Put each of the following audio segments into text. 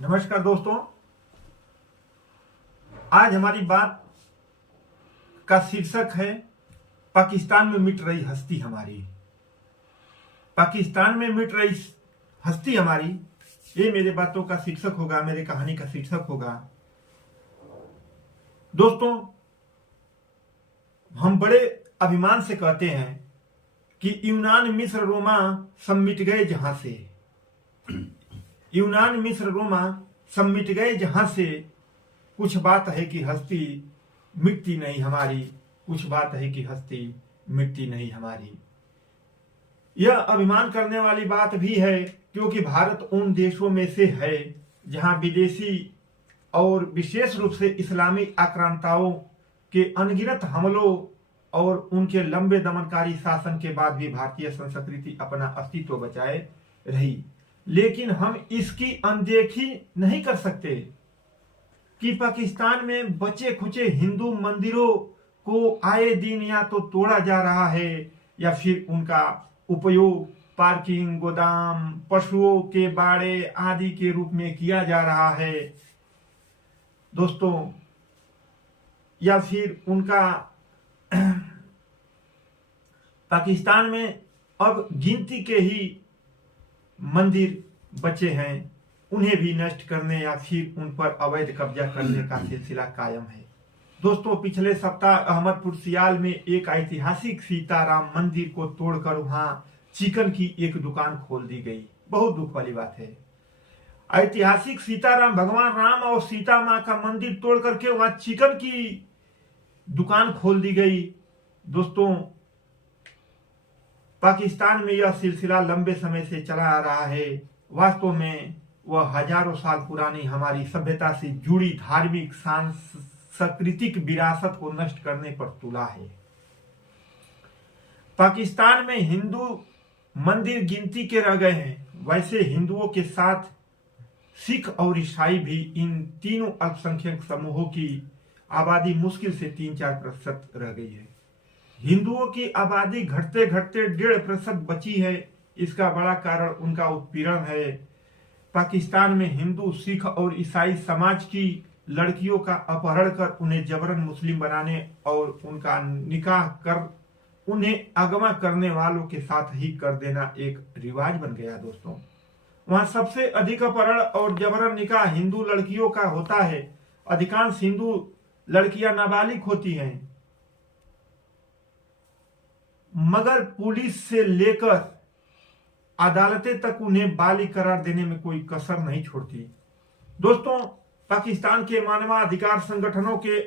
नमस्कार दोस्तों, आज हमारी बात का शीर्षक है पाकिस्तान में मिट रही हस्ती हमारी। पाकिस्तान में मिट रही हस्ती हमारी, ये मेरे बातों का शीर्षक होगा, मेरे कहानी का शीर्षक होगा। दोस्तों, हम बड़े अभिमान से कहते हैं कि यूनान मिस्र रोमा सब मिट गए जहां से। यूनान मिस्र रोमा सब मिट गए जहां से, कुछ बात है कि हस्ती मिटती नहीं हमारी, कुछ बात है कि हस्ती मिटती नहीं हमारी। यह अभिमान करने वाली बात भी है क्योंकि भारत उन देशों में से है जहां विदेशी और विशेष रूप से इस्लामी आक्रांताओं के अनगिनत हमलों और उनके लंबे दमनकारी शासन के बाद भी भारतीय संस्कृति अपना अस्तित्व बचाए रही। लेकिन हम इसकी अनदेखी नहीं कर सकते कि पाकिस्तान में बचे खुचे हिंदू मंदिरों को आए दिन या तो तोड़ा जा रहा है या फिर उनका उपयोग पार्किंग, गोदाम, पशुओं के बाड़े आदि के रूप में किया जा रहा है दोस्तों, या फिर उनका पाकिस्तान में अब गिनती के ही मंदिर बचे हैं, उन्हें भी नष्ट करने या फिर उन पर अवैध कब्जा करने का सिलसिला कायम है। दोस्तों, पिछले सप्ताह अहमदपुर सियाल में एक ऐतिहासिक सीताराम मंदिर को तोड़कर वहां चिकन की एक दुकान खोल दी गई। बहुत दुख वाली बात है। ऐतिहासिक सीताराम, भगवान राम और सीता मां का मंदिर तोड़ करके वहां चिकन की दुकान खोल दी गई। दोस्तों, पाकिस्तान में यह सिलसिला लंबे समय से चला आ रहा है। वास्तव में वह हजारों साल पुरानी हमारी सभ्यता से जुड़ी धार्मिक सांस्कृतिक विरासत को नष्ट करने पर तुला है। पाकिस्तान में हिंदू मंदिर गिनती के रह गए हैं, वैसे हिंदुओं के साथ सिख और ईसाई भी, इन तीनों अल्पसंख्यक समूहों की आबादी मुश्किल से 3-4% रह गई है। हिंदुओं की आबादी घटते घटते 1.5% बची है। इसका बड़ा कारण उनका उत्पीड़न है। पाकिस्तान में हिंदू, सिख और ईसाई समाज की लड़कियों का अपहरण कर उन्हें जबरन मुस्लिम बनाने और उनका निकाह कर उन्हें अगवा करने वालों के साथ ही कर देना एक रिवाज बन गया। दोस्तों, वहां सबसे अधिक अपहरण और जबरन निकाह हिंदू लड़कियों का होता है। अधिकांश हिंदू लड़कियां नाबालिग होती हैं, मगर पुलिस से लेकर अदालतें तक उन्हें बालिग करार देने में कोई कसर नहीं छोड़ती। दोस्तों, पाकिस्तान के मानवाधिकार संगठनों के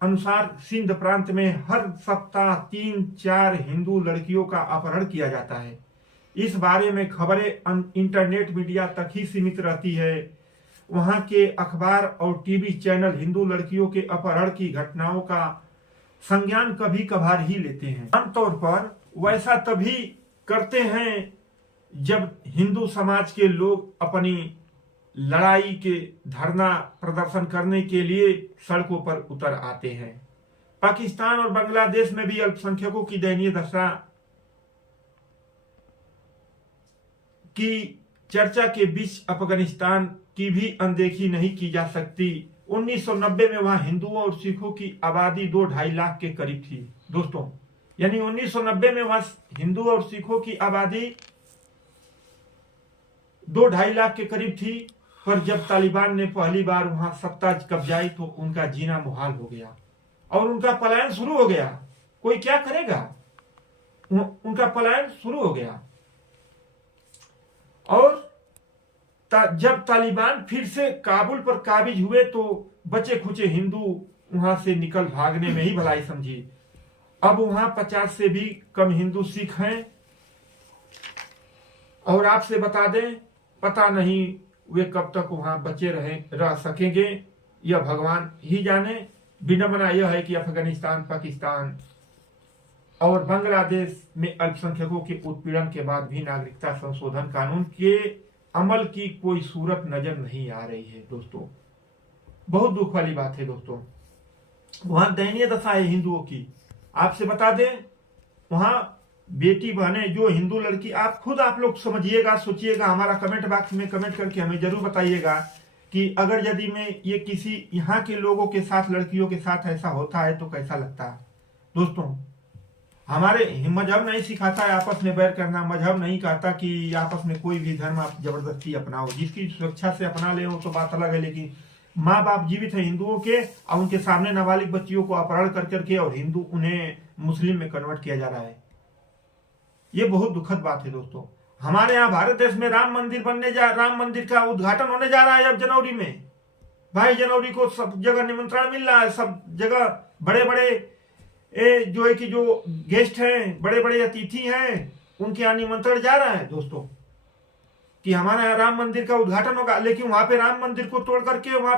अनुसार सिंध प्रांत में हर सप्ताह 3-4 हिंदू लड़कियों का अपहरण किया जाता है। इस बारे में खबरें इंटरनेट मीडिया तक ही सीमित रहती है। वहां के अखबार और टीवी चैनल हिंदू लड़कियों के अपहरण की घटनाओं का संज्ञान कभी कभार ही लेते हैं। आमतौर पर वैसा तभी करते हैं जब हिंदू समाज के लोग अपनी लड़ाई के धरना प्रदर्शन करने के लिए सड़कों पर उतर आते हैं। पाकिस्तान और बांग्लादेश में भी अल्पसंख्यकों की दयनीय दशा की चर्चा के बीच अफगानिस्तान की भी अनदेखी नहीं की जा सकती। 1990 में वहां हिंदुओं और सिखों की आबादी 2-2.5 लाख के करीब थी। दोस्तों, यानी 1990 में वहां हिंदू और सिखों की आबादी 2-2.5 लाख के करीब थी। पर जब तालिबान ने पहली बार वहां सत्ता कब्जाई तो उनका जीना मुहाल हो गया और उनका पलायन शुरू हो गया। कोई क्या करेगा, उनका पलायन शुरू हो गया। और जब तालिबान फिर से काबुल पर काबिज हुए तो बचे खुचे हिंदू वहां से निकल भागने में ही भलाई समझी। अब वहां 50 से भी कम हिंदू सिख हैं और आपसे बता दें, पता नहीं वे कब तक वहां बचे रह सकेंगे, यह भगवान ही जाने। विडंबना यह है कि अफगानिस्तान, पाकिस्तान और बांग्लादेश में अल्पसंख्यकों के उत्पीड़न के बाद भी नागरिकता संशोधन कानून के अमल की कोई सूरत नजर नहीं आ रही है। दोस्तों, बहुत दुख वाली बात है। दोस्तों, वहां दयनीय दशा है हिंदुओं की। आपसे बता दें, वहां बेटी बहनें जो हिंदू लड़की, आप खुद आप लोग समझिएगा, सोचिएगा, हमारा कमेंट बॉक्स में कमेंट करके हमें जरूर बताइएगा कि अगर यदि मैं ये किसी यहाँ के लोगों के साथ, लड़कियों के साथ ऐसा होता है तो कैसा लगता है। दोस्तों, हमारे मजहब नहीं सिखाता है आपस में बैर करना। मजहब नहीं कहता कि आपस में कोई भी धर्म आप जबरदस्ती अपनाओ। जिसकी सुरक्षा से अपना ले वो तो बात अलग है, लेकिन माँ बाप जीवित है हिंदुओं के और उनके सामने नाबालिग बच्चियों को अपहरण कर करके और हिंदू उन्हें मुस्लिम में कन्वर्ट किया जा रहा है। ये बहुत दुखद बात है दोस्तों। हमारे यहाँ भारत देश में राम मंदिर का उद्घाटन होने जा रहा है अब जनवरी में। 22 जनवरी को सब जगह निमंत्रण मिल रहा है। सब जगह बड़े बड़े जो है कि जो गेस्ट हैं, बड़े बड़े अतिथि हैं, उनके यहाँ निमंत्रण जा रहा है दोस्तों कि हमारे यहाँ राम मंदिर का उद्घाटन होगा। लेकिन वहां पे राम मंदिर को तोड़ करके वहां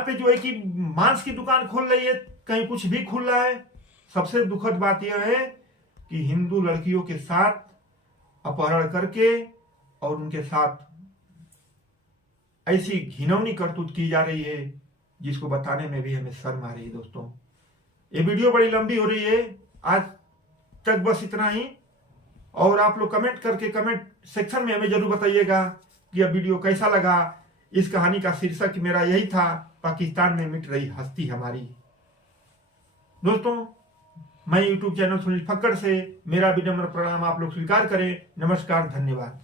पे जो है कि मांस की दुकान खुल रही है, कहीं कुछ भी खुल रहा है। सबसे दुखद बात यह है कि हिंदू लड़कियों के साथ अपहरण करके और उनके साथ ऐसी घिनौनी करतूत की जा रही है जिसको बताने में भी हमें शर्म आ रही है। दोस्तों, ये वीडियो बड़ी लंबी हो रही है, आज तक बस इतना ही। और आप लोग कमेंट सेक्शन में हमें जरूर बताइएगा कि यह वीडियो कैसा लगा। इस कहानी का शीर्षक मेरा यही था, पाकिस्तान में मिट रही हस्ती हमारी। दोस्तों, मैं यूट्यूब चैनल सुनील फक्कड़ से मेरा विनम्र प्रणाम आप लोग स्वीकार करें। नमस्कार, धन्यवाद।